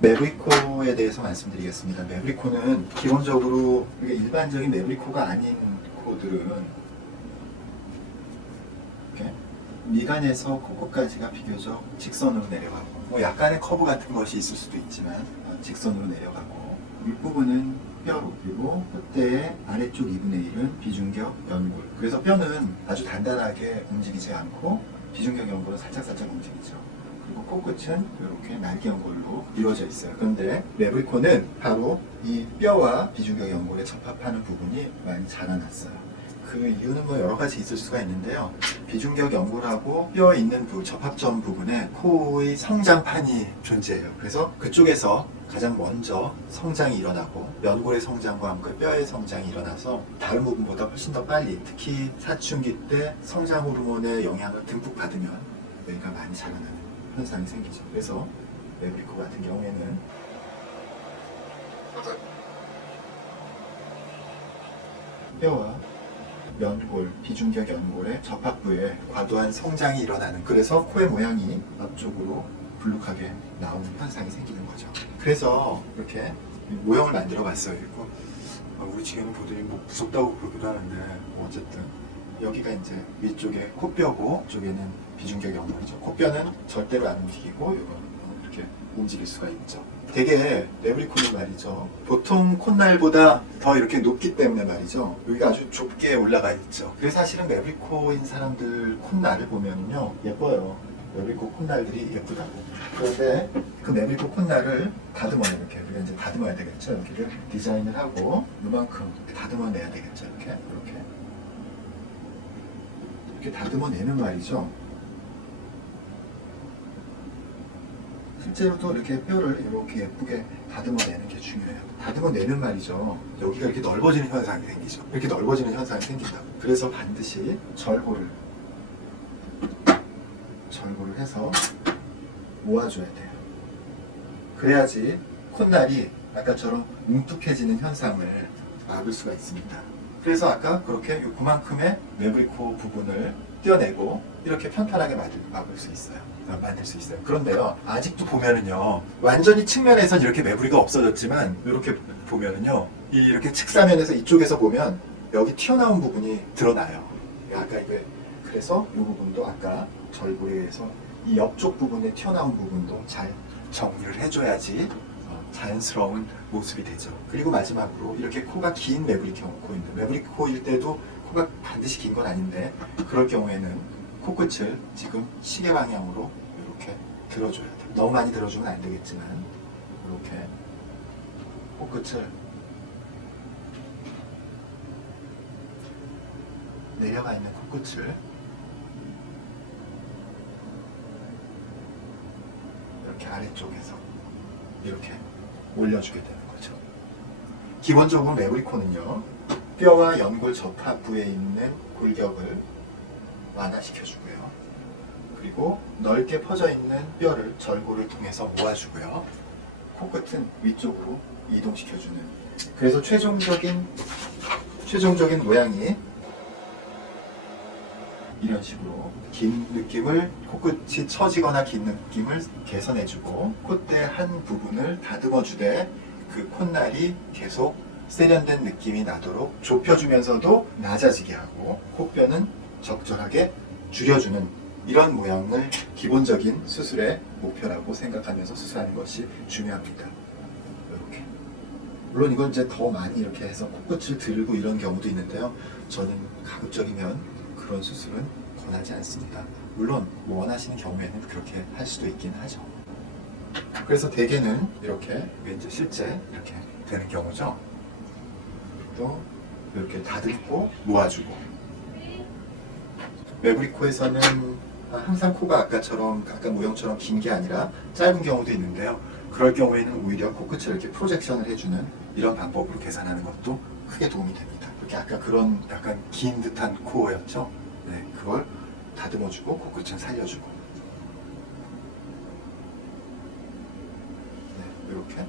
매브리코에 대해서 말씀드리겠습니다. 매브리코는 기본적으로 일반적인 매브리코가 아닌 코들은 이렇게 미간에서 코끝까지가 비교적 직선으로 내려가고, 뭐 약간의 커브 같은 것이 있을 수도 있지만 직선으로 내려가고, 윗부분은 뼈로, 그리고 콧대의 아래쪽 2분의 1은 비중격 연골. 그래서 뼈는 아주 단단하게 움직이지 않고 비중격 연골은 살짝살짝 움직이죠. 그리고 코끝은 이렇게 날개 연골로 이루어져 있어요. 그런데 매브리코는 바로 이 뼈와 비중격 연골에 접합하는 부분이 많이 자라났어요. 그 이유는 뭐 여러 가지 있을 수가 있는데요. 비중격 연골하고 뼈 있는 접합점 부분에 코의 성장판이 존재해요. 그래서 그쪽에서 가장 먼저 성장이 일어나고, 연골의 성장과 함께 뼈의 성장이 일어나서 다른 부분보다 훨씬 더 빨리, 특히 사춘기 때 성장 호르몬의 영향을 듬뿍 받으면 뇌가 많이 자라나는 현상이 생기죠. 그래서 매브리코 같은 경우에는 뼈와 연골, 비중격 연골의 접합부에 과도한 성장이 일어나는, 그래서 코의 모양이 앞쪽으로 불룩하게 나오는 현상이 생기는 거죠. 그래서 이렇게 모형을 만들어 봤어요. 이거 우리 지금은 보더니 뭐 무섭다고 그러기도 하는데, 뭐 어쨌든 여기가 이제 위쪽에 코뼈고, 쪽에는 비중격 연골이죠. 코뼈는 절대로 안 움직이고 이거 이렇게 움직일 수가 있죠. 되게 매브리코는 말이죠, 보통 콧날보다 더 이렇게 높기 때문에 말이죠, 여기가 아주 좁게 올라가 있죠. 그래서 사실은 매브리코인 사람들 콧날을 보면요 예뻐요. 매브리코 콧날들이 예쁘다고. 그런데 그 매브리코 콧날을 다듬어요. 이렇게 우리가 이제 다듬어야 되겠죠. 여기를 디자인을 하고 이만큼 다듬어내야 되겠죠. 이렇게 다듬어내면 말이죠, 실제로도 이렇게 뼈를 이렇게 예쁘게 다듬어내는 게 중요해요. 다듬어내면 말이죠, 여기가 이렇게 넓어지는 현상이 생기죠. 이렇게 넓어지는 현상이 생긴다고. 그래서 반드시 절골을 해서 모아줘야 돼요. 그래야지 콧날이 아까처럼 뭉툭해지는 현상을 막을 수가 있습니다. 그래서 아까 그렇게 그만큼의 매브리코 부분을 떼어내고 이렇게 편편하게 만들 수 있어요. 그런데요, 아직도 보면은요, 완전히 측면에선 이렇게 매부리가 없어졌지만, 이렇게 보면은요, 이렇게 측사면에서 이쪽에서 보면 여기 튀어나온 부분이 드러나요. 아까 이게, 그래서 이 부분도 아까 절골에 의해서 이 옆쪽 부분에 튀어나온 부분도 잘 정리를 해줘야지 자연스러운 모습이 되죠. 그리고 마지막으로 이렇게 코가 긴 매부리코인데, 매부리코일 때도 코가 반드시 긴 건 아닌데, 그럴 경우에는 코끝을 지금 시계 방향으로 이렇게 들어줘야 돼요. 너무 많이 들어주면 안 되겠지만, 이렇게 코끝을 내려가 있는 코끝을 이렇게 아래쪽에서 이렇게 올려주게 되는 거죠. 기본적으로 매부리코는요, 뼈와 연골 접합부에 있는 골격을 완화시켜주고요. 그리고 넓게 퍼져 있는 뼈를 절골을 통해서 모아주고요. 코끝은 위쪽으로 이동시켜주는. 그래서 최종적인 모양이 이런 식으로 긴 느낌을, 코끝이 처지거나 긴 느낌을 개선해주고, 콧대 한 부분을 다듬어주되 그 콧날이 계속 세련된 느낌이 나도록 좁혀주면서도 낮아지게 하고, 코뼈는 적절하게 줄여주는 이런 모양을 기본적인 수술의 목표라고 생각하면서 수술하는 것이 중요합니다. 이렇게. 물론 이건 이제 더 많이 이렇게 해서 코끝을 들고 이런 경우도 있는데요, 저는 가급적이면 그런 수술은 권하지 않습니다. 물론 원하시는 경우에는 그렇게 할 수도 있긴 하죠. 그래서 대개는 이렇게, 이제 실제 이렇게 되는 경우죠. 또 이렇게 다듬고 모아주고. 매부리코에서는 항상 코가 아까 모형처럼 긴 게 아니라 짧은 경우도 있는데요, 그럴 경우에는 오히려 코끝을 이렇게 프로젝션을 해주는 이런 방법으로 계산하는 것도 크게 도움이 됩니다. 이렇게 아까 그런 약간 긴 듯한 코어였죠. 네, 그걸 다듬어주고 코끝은 살려주고. 네, 이렇게.